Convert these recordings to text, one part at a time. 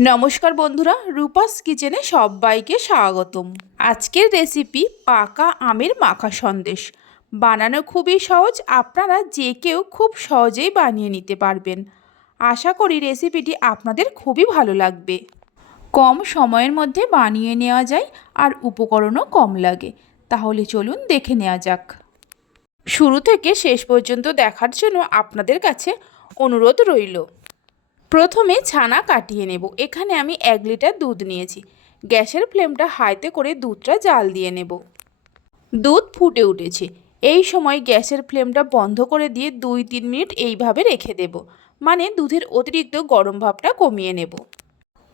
নমস্কার বন্ধুরা, রূপাস কিচেনে সবাইকে স্বাগতম। আজকের রেসিপি পাকা আমের মাখা সন্দেশ। বানানো খুবই সহজ, আপনারা যে কেউ খুব সহজেই বানিয়ে নিতে পারবেন। আশা করি রেসিপিটি আপনাদের খুবই ভালো লাগবে। কম সময়ের মধ্যে বানিয়ে নেওয়া যায় আর উপকরণও কম লাগে। তাহলে চলুন দেখে নেওয়া যাক। শুরু থেকে শেষ পর্যন্ত দেখার জন্য আপনাদের কাছে অনুরোধ রইল। প্রথমে ছানা কাটিয়ে নেব। এখানে আমি এক লিটার দুধ নিয়েছি। গ্যাসের ফ্লেমটা হাইতে করে দুধটা জাল দিয়ে নেব। দুধ ফুটে উঠেছে। এই সময় গ্যাসের ফ্লেমটা বন্ধ করে দিয়ে দুই তিন মিনিট এইভাবে রেখে দেব। মানে দুধের অতিরিক্ত গরম ভাবটা কমিয়ে নেব।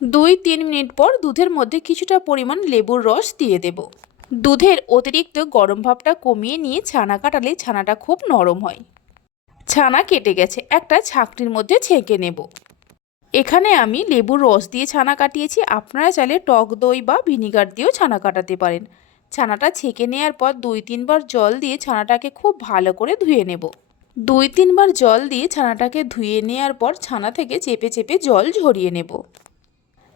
দুই তিন মিনিট পর দুধের মধ্যে কিছুটা পরিমাণ লেবুর রস দিয়ে দেব। দুধের অতিরিক্ত গরম ভাবটা কমিয়ে নিয়ে ছানা কাটালে ছানাটা খুব নরম হয়। ছানা কেটে গেছে। একটা ছাকনির মধ্যে ছেঁকে নেব। এখানে আমি লেবুর রস দিয়ে ছানা কাটিয়েছি। আপনারা চাইলে টক দই বা ভিনিগার দিয়েও ছানা কাটাতে পারেন। ছানাটা ছেঁকে নেওয়ার পর দুই তিনবার জল দিয়ে ছানাটাকে খুব ভালো করে ধুয়ে নেব। দুই তিনবার জল দিয়ে ছানাটাকে ধুয়ে নেওয়ার পর ছানা থেকে চেপে চেপে জল ঝরিয়ে নেব।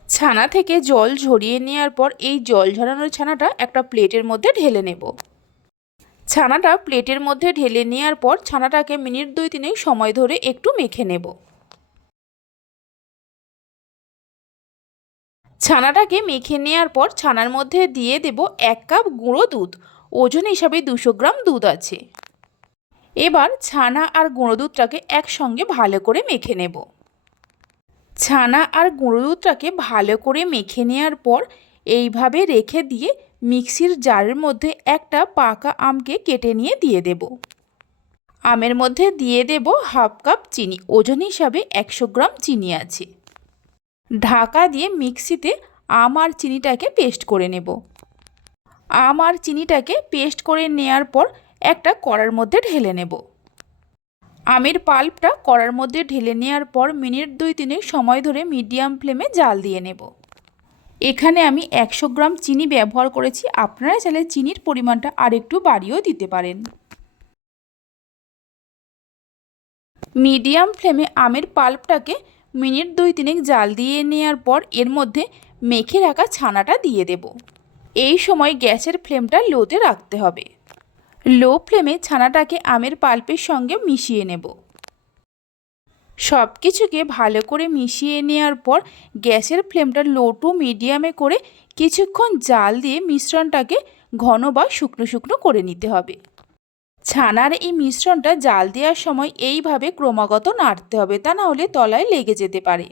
ছানা থেকে জল ঝরিয়ে নেওয়ার পর এই জল ঝরানোর ছানাটা একটা প্লেটের মধ্যে ঢেলে নেব। ছানাটা প্লেটের মধ্যে ঢেলে নেওয়ার পর ছানাটাকে মিনিট দুই তিনেক সময় ধরে একটু মেখে নেব। ছানাটাকে মেখে নেওয়ার পর ছানার মধ্যে দিয়ে দেব এক কাপ গুঁড়ো দুধ। ওজন হিসাবে দুশো গ্রাম দুধ আছে। এবার ছানা আর গুঁড়ো দুধটাকে একসঙ্গে ভালো করে মেখে নেব। ছানা আর গুঁড়ো দুধটাকে ভালো করে মেখে নেওয়ার পর এইভাবে রেখে দিয়ে মিক্সির জারের মধ্যে একটা পাকা আমকে কেটে নিয়ে দিয়ে দেব। আমের মধ্যে দিয়ে দেব হাফ কাপ চিনি। ওজন হিসাবে একশো গ্রাম চিনি আছে। ঢাকা দিয়ে মিক্সিতে আম আর চিনিটাকে পেস্ট করে নেব। আম আর চিনিটাকে পেস্ট করে নেয়ার পর একটা কড়ার মধ্যে ঢেলে নেব। আমের পাল্পটা কড়ার মধ্যে ঢেলে নেওয়ার পর মিনিট দুই তিনেক সময় ধরে মিডিয়াম ফ্লেমে জাল দিয়ে নেব। এখানে আমি একশো গ্রাম চিনি ব্যবহার করেছি, আপনারা চাইলে চিনির পরিমাণটা আরেকটু বাড়িয়েও দিতে পারেন। মিডিয়াম ফ্লেমে আমের পাল্পটাকে মিনিট দুই তিনেক জাল দিয়ে নেওয়ার পর এর মধ্যে মেখে রাখা ছানাটা দিয়ে দেব। এই সময় গ্যাসের ফ্লেমটা লোতে রাখতে হবে। লো ফ্লেমে ছানাটাকে আমের পাল্পের সঙ্গে মিশিয়ে নেব। সব কিছুকে ভালো করে মিশিয়ে নেওয়ার পর গ্যাসের ফ্লেমটা লো টু মিডিয়ামে করে কিছুক্ষণ জাল দিয়ে মিশ্রণটাকে ঘন বা শুকনো শুকনো করে নিতে হবে। ছানার এই মিশ্রণটা জাল দেওয়ার সময় এইভাবে ক্রমাগত নাড়তে হবে, তা না হলে তলায় লেগে যেতে পারে।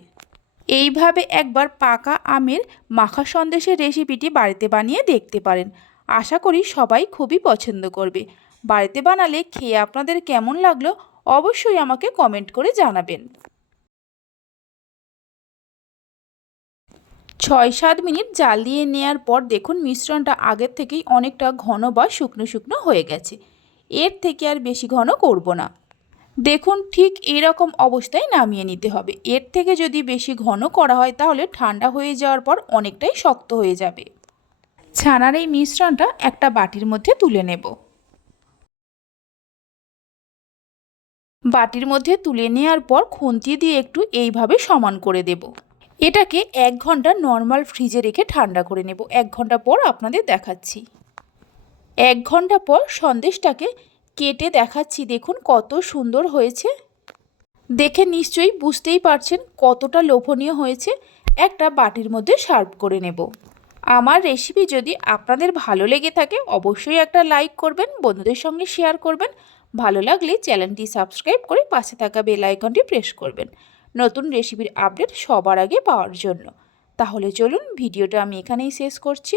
এইভাবে একবার পাকা আমের মাখা সন্দেশের রেসিপিটি বাড়িতে বানিয়ে দেখতে পারেন। আশা করি সবাই খুবই পছন্দ করবে। বাড়িতে বানালে খেয়ে আপনাদের কেমন লাগল অবশ্যই আমাকে কমেন্ট করে জানাবেন। ছয় সাত মিনিট জাল দিয়ে নেওয়ার পর দেখুন মিশ্রণটা আগের থেকেই অনেকটা ঘন বা শুকনো শুকনো হয়ে গেছে। এর থেকে আর বেশি ঘন করব না। দেখুন, ঠিক এরকম অবস্থায় নামিয়ে নিতে হবে। এর থেকে যদি বেশি ঘন করা হয়, তাহলে ঠান্ডা হয়ে যাওয়ার পর অনেকটাই শক্ত হয়ে যাবে। ছানার এই মিশ্রণটা একটা বাটির মধ্যে তুলে নেব। বাটির মধ্যে তুলে নেওয়ার পর খুন্তি দিয়ে একটু এইভাবে সমান করে দেব। এটাকে এক ঘণ্টা নর্মাল ফ্রিজে রেখে ঠান্ডা করে নেব। এক ঘণ্টা পর আপনাদের দেখাচ্ছি। এক ঘণ্টা পর সন্দেশটাকে কেটে দেখাচ্ছি। দেখুন কত সুন্দর হয়েছে। দেখে নিশ্চয়ই বুঝতেই পারছেন কতটা লোভনীয় হয়েছে। একটা বাটির মধ্যে সার্ভ করে নেব। আমার রেসিপি যদি আপনাদের ভালো লেগে থাকে, অবশ্যই একটা লাইক করবেন, বন্ধুদের সঙ্গে শেয়ার করবেন। ভালো লাগলে চ্যানেলটি সাবস্ক্রাইব করে পাশে থাকা বেল আইকনটি প্রেস করবেন। নতুন রেসিপির আপডেট সবার আগে পাওয়ার জন্য। তাহলে চলুন, ভিডিওটা আমি এখানেই শেষ করছি।